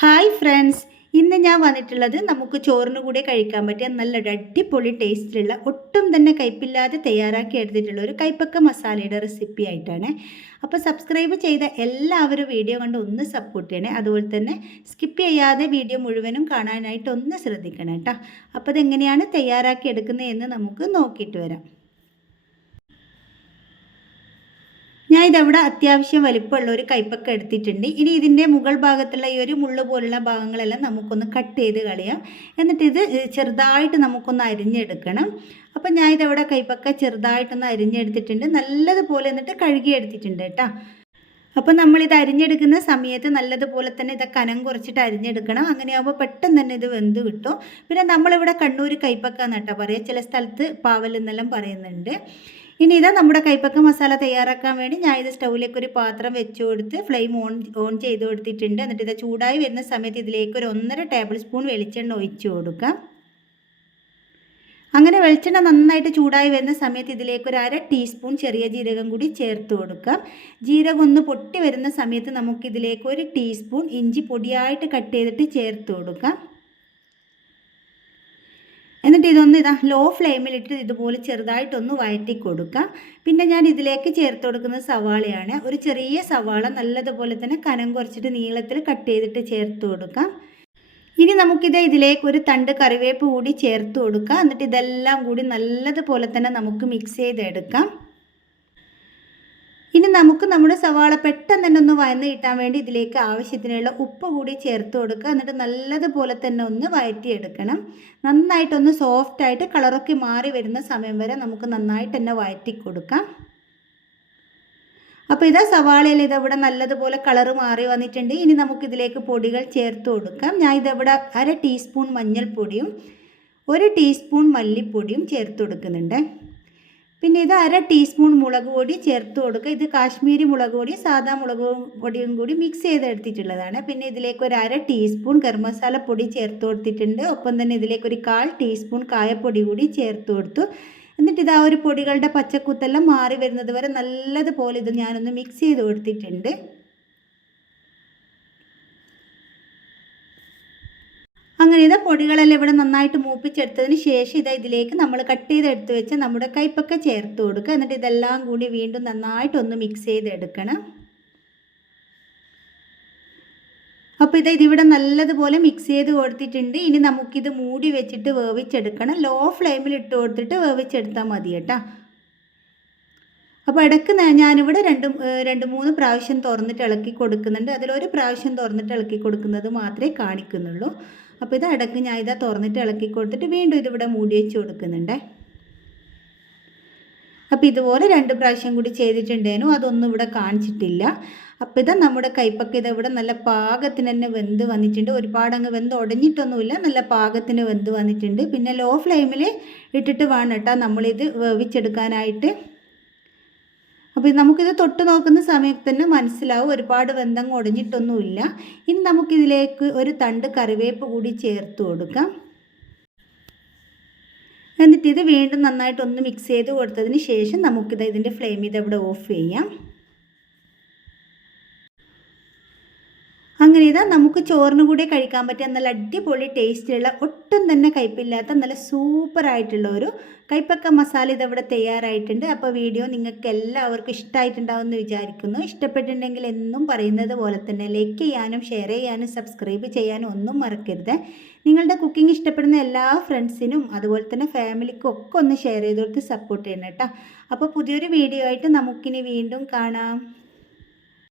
Hi friends, ഇന്ന് ഞാൻ വന്നിട്ടുള്ളത് നമുക്ക് ചോറിന് കൂടെ കഴിക്കാൻ പറ്റിയ നല്ലൊരു അടിപൊളി ടേസ്റ്റിലുള്ള ഒട്ടും തന്നെ കയ്പില്ലാതെ തയ്യാറാക്കി എടുത്തിട്ടുള്ള ഒരു കൈപ്പക്ക മസാലയുടെ റെസിപ്പി ആയിട്ടാണ്. അപ്പോൾ സബ്സ്ക്രൈബ് ചെയ്ത എല്ലാവരും വീഡിയോ കണ്ട് ഒന്ന് സപ്പോർട്ട് ചെയ്യണേ. അതുപോലെ തന്നെ സ്കിപ്പ് ചെയ്യാതെ വീഡിയോ മുഴുവനും കാണാനായിട്ട് ഒന്ന് ശ്രദ്ധിക്കണം കേട്ടോ. അപ്പോൾ അതെങ്ങനെയാണ് തയ്യാറാക്കി എടുക്കുന്നതെന്ന് നമുക്ക് നോക്കിയിട്ട് വരാം. ഞാൻ ഇതവിടെ അത്യാവശ്യം വലിപ്പമുള്ള ഒരു കൈപ്പക്ക എടുത്തിട്ടുണ്ട്. ഇനി ഇതിൻ്റെ മുകൾ ഭാഗത്തുള്ള ഈ ഒരു മുള്ളു പോലുള്ള ഭാഗങ്ങളെല്ലാം നമുക്കൊന്ന് കട്ട് ചെയ്ത് കളയാം. എന്നിട്ട് ഇത് ചെറുതായിട്ട് നമുക്കൊന്ന് അരിഞ്ഞെടുക്കണം. അപ്പം ഞാൻ ഇതവിടെ കൈപ്പക്ക ചെറുതായിട്ടൊന്ന് അരിഞ്ഞെടുത്തിട്ടുണ്ട്. നല്ലതുപോലെ എന്നിട്ട് കഴുകിയെടുത്തിട്ടുണ്ട് കേട്ടോ. അപ്പോൾ നമ്മളിത് അരിഞ്ഞെടുക്കുന്ന സമയത്ത് നല്ലതുപോലെ തന്നെ ഇത് കനം കുറച്ചിട്ട് അരിഞ്ഞെടുക്കണം. അങ്ങനെയാകുമ്പോൾ പെട്ടെന്ന് തന്നെ ഇത് വെന്ത് കിട്ടും. പിന്നെ നമ്മളിവിടെ കണ്ണൂർ കൈപ്പക്ക എന്നട്ടാ പറയുക, ചില സ്ഥലത്ത് പാവൽ എന്നെല്ലാം പറയുന്നുണ്ട്. ഇനി ഇതാ നമ്മുടെ കൈപ്പക്ക മസാല തയ്യാറാക്കാൻ വേണ്ടി ഞാൻ ഇത് സ്റ്റൗവിലേക്ക് ഒരു പാത്രം വെച്ച് കൊടുത്ത് ഫ്ലെയിം ഓൺ ചെയ്ത് കൊടുത്തിട്ടുണ്ട്. എന്നിട്ട് ഇത് ചൂടായി വരുന്ന സമയത്ത് ഇതിലേക്ക് ഒരു 1.5 ടേബിൾ സ്പൂൺ വെളിച്ചെണ്ണ ഒഴിച്ച് കൊടുക്കാം. അങ്ങനെ വെളിച്ചെണ്ണ നന്നായിട്ട് ചൂടായി വരുന്ന സമയത്ത് ഇതിലേക്ക് ഒരു 1/2 ടീസ്പൂൺ ചെറിയ ജീരകം കൂടി ചേർത്ത് കൊടുക്കാം. ജീരകം ഒന്ന് പൊട്ടി വരുന്ന സമയത്ത് നമുക്കിതിലേക്ക് 1 ടീസ്പൂൺ ഇഞ്ചി പൊടിയായിട്ട് കട്ട് ചെയ്തിട്ട് ചേർത്ത് കൊടുക്കാം. എന്നിട്ട് ഇതൊന്ന് ലോ ഫ്ലെയിമിലിട്ട് ഇതുപോലെ ചെറുതായിട്ടൊന്ന് വഴറ്റി കൊടുക്കാം. പിന്നെ ഞാൻ ഇതിലേക്ക് ചേർത്ത് കൊടുക്കുന്നത് സവാളയാണ്. ഒരു ചെറിയ സവാള നല്ലതുപോലെ തന്നെ കനം കുറച്ചിട്ട് നീളത്തിൽ കട്ട് ചെയ്തിട്ട് ചേർത്ത് കൊടുക്കാം. ഇനി ഇതിലേക്ക് ഒരു തണ്ട് കറിവേപ്പ് കൂടി ചേർത്ത് കൊടുക്കാം. എന്നിട്ട് ഇതെല്ലാം കൂടി നല്ലതുപോലെ തന്നെ നമുക്ക് മിക്സ് ചെയ്തെടുക്കാം. ഇനി നമുക്ക് നമ്മുടെ സവാള പെട്ടെന്ന് തന്നെ ഒന്ന് വഴന്ന് കിട്ടാൻ വേണ്ടി ഇതിലേക്ക് ആവശ്യത്തിനുള്ള ഉപ്പ് കൂടി ചേർത്ത് കൊടുക്കുക. എന്നിട്ട് നല്ലതുപോലെ തന്നെ ഒന്ന് വഴറ്റിയെടുക്കണം. നന്നായിട്ടൊന്ന് സോഫ്റ്റായിട്ട് കളറൊക്കെ മാറി വരുന്ന സമയം വരെ നമുക്ക് നന്നായിട്ട് തന്നെ വഴറ്റി കൊടുക്കാം. അപ്പോൾ ഇതാ സവാളയിൽ ഇതവിടെ നല്ലതുപോലെ കളറ് മാറി വന്നിട്ടുണ്ട്. ഇനി നമുക്കിതിലേക്ക് പൊടികൾ ചേർത്ത് കൊടുക്കാം. ഞാൻ ഇതവിടെ 1/2 ടീസ്പൂൺ മഞ്ഞൾപ്പൊടിയും 1 ടീസ്പൂൺ മല്ലിപ്പൊടിയും ചേർത്ത് കൊടുക്കുന്നുണ്ട്. പിന്നെ ഇത് 1/2 ടീസ്പൂൺ മുളക് പൊടി ചേർത്ത് കൊടുക്കുക. ഇത് കാശ്മീരി മുളക് പൊടി സാധാ മുളക് പൊടിയും കൂടി മിക്സ് ചെയ്തെടുത്തിട്ടുള്ളതാണ്. പിന്നെ ഇതിലേക്ക് ഒരു 1/2 ടീസ്പൂൺ ഗരം മസാല പൊടി ചേർത്ത് കൊടുത്തിട്ടുണ്ട്. ഒപ്പം തന്നെ ഇതിലേക്ക് ഒരു 1/4 ടീസ്പൂൺ കായപ്പൊടി കൂടി ചേർത്ത് കൊടുത്തു. എന്നിട്ട് ഇതാ ഒരു പൊടികളുടെ പച്ചക്കുത്തെല്ലാം മാറി വരുന്നത് വരെ നല്ലതുപോലെ ഇത് ഞാനൊന്ന് മിക്സ് ചെയ്ത് കൊടുത്തിട്ടുണ്ട്. അങ്ങനെ ഇതാ പൊടികളെല്ലാം ഇവിടെ നന്നായിട്ട് മൂപ്പിച്ചെടുത്തതിന് ശേഷം ഇതിലേക്ക് നമ്മൾ കട്ട് ചെയ്തെടുത്ത് വെച്ച് നമ്മുടെ കൈപ്പക്ക ചേർത്ത് കൊടുക്കുക. എന്നിട്ട് ഇതെല്ലാം കൂടി വീണ്ടും നന്നായിട്ടൊന്ന് മിക്സ് ചെയ്തെടുക്കണം. അപ്പോൾ ഇതിവിടെ നല്ലതുപോലെ മിക്സ് ചെയ്ത് കൊടുത്തിട്ടുണ്ട്. ഇനി നമുക്കിത് മൂടി വെച്ചിട്ട് വേവിച്ചെടുക്കണം. ലോ ഫ്ലെയിമിൽ ഇട്ട് കൊടുത്തിട്ട് വേവിച്ചെടുത്താൽ മതി കേട്ടോ. അപ്പോൾ ഇടയ്ക്ക് ഞാനിവിടെ 2-3 പ്രാവശ്യം തുറന്നിട്ട് ഇളക്കി കൊടുക്കുന്നുണ്ട്. അതിലൊരു പ്രാവശ്യം തുറന്നിട്ട് ഇളക്കി കൊടുക്കുന്നത് മാത്രമേ കാണിക്കുന്നുള്ളൂ. അപ്പോൾ ഇടയ്ക്ക് ഞാൻ തുറന്നിട്ട് ഇളക്കി കൊടുത്തിട്ട് വീണ്ടും ഇതിവിടെ മൂടി വെച്ച് കൊടുക്കുന്നുണ്ട്. അപ്പോൾ ഇതുപോലെ 2 പ്രാവശ്യം കൂടി ചെയ്തിട്ടുണ്ടേനു, അതൊന്നും ഇവിടെ കാണിച്ചിട്ടില്ല. അപ്പോൾ നമ്മുടെ കൈപ്പക്ക ഇവിടെ നല്ല പാകത്തിന് തന്നെ വെന്ത് വന്നിട്ടുണ്ട്. ഒരുപാട് അങ്ങ് വെന്ത് ഉടഞ്ഞിട്ടൊന്നുമില്ല, നല്ല പാകത്തിന് വെന്ത് വന്നിട്ടുണ്ട്. പിന്നെ ലോ ഫ്ലെയിമിൽ ഇട്ടിട്ട് വേണം കേട്ടോ നമ്മളിത് വേവിച്ചെടുക്കാനായിട്ട്. അപ്പോൾ നമുക്കിത് തൊട്ട് നോക്കുന്ന സമയത്ത് തന്നെ മനസ്സിലാവും ഒരുപാട് വെന്തങ്ങ് ഉടഞ്ഞിട്ടൊന്നുമില്ല. ഇനി നമുക്കിതിലേക്ക് ഒരു തണ്ട് കറിവേപ്പ് കൂടി ചേർത്ത് കൊടുക്കാം. എന്നിട്ട് ഇത് വീണ്ടും നന്നായിട്ടൊന്ന് മിക്സ് ചെയ്ത് കൊടുത്തതിന് ശേഷം ഇതിൻ്റെ ഫ്ലെയിം ഇതവിടെ ഓഫ് ചെയ്യാം. അങ്ങനെ നമുക്ക് ചോറിന് കൂടെ കഴിക്കാൻ പറ്റിയ നല്ല അടിപൊളി ടേസ്റ്റുള്ള ഒട്ടും തന്നെ കയ്പില്ലാത്ത നല്ല സൂപ്പറായിട്ടുള്ള ഒരു കൈപ്പക്ക മസാല ഇതവിടെ തയ്യാറായിട്ടുണ്ട്. അപ്പോൾ വീഡിയോ നിങ്ങൾക്ക് എല്ലാവർക്കും ഇഷ്ടമായിട്ടുണ്ടാവുമെന്ന് വിചാരിക്കുന്നു. ഇഷ്ടപ്പെട്ടിട്ടുണ്ടെങ്കിൽ എന്നും പറയുന്നത് പോലെ തന്നെ ലൈക്ക് ചെയ്യാനും ഷെയർ ചെയ്യാനും സബ്സ്ക്രൈബ് ചെയ്യാനും ഒന്നും മറക്കരുത്. നിങ്ങളുടെ കുക്കിംഗ് ഇഷ്ടപ്പെടുന്ന എല്ലാ ഫ്രണ്ട്സിനും അതുപോലെ തന്നെ ഫാമിലിക്കും ഒക്കെ ഒന്ന് ഷെയർ ചെയ്ത് കൊടുത്ത് സപ്പോർട്ട് ചെയ്യണം കേട്ടോ. അപ്പോൾ പുതിയൊരു വീഡിയോ ആയിട്ട് നമുക്കിനി വീണ്ടും കാണാം.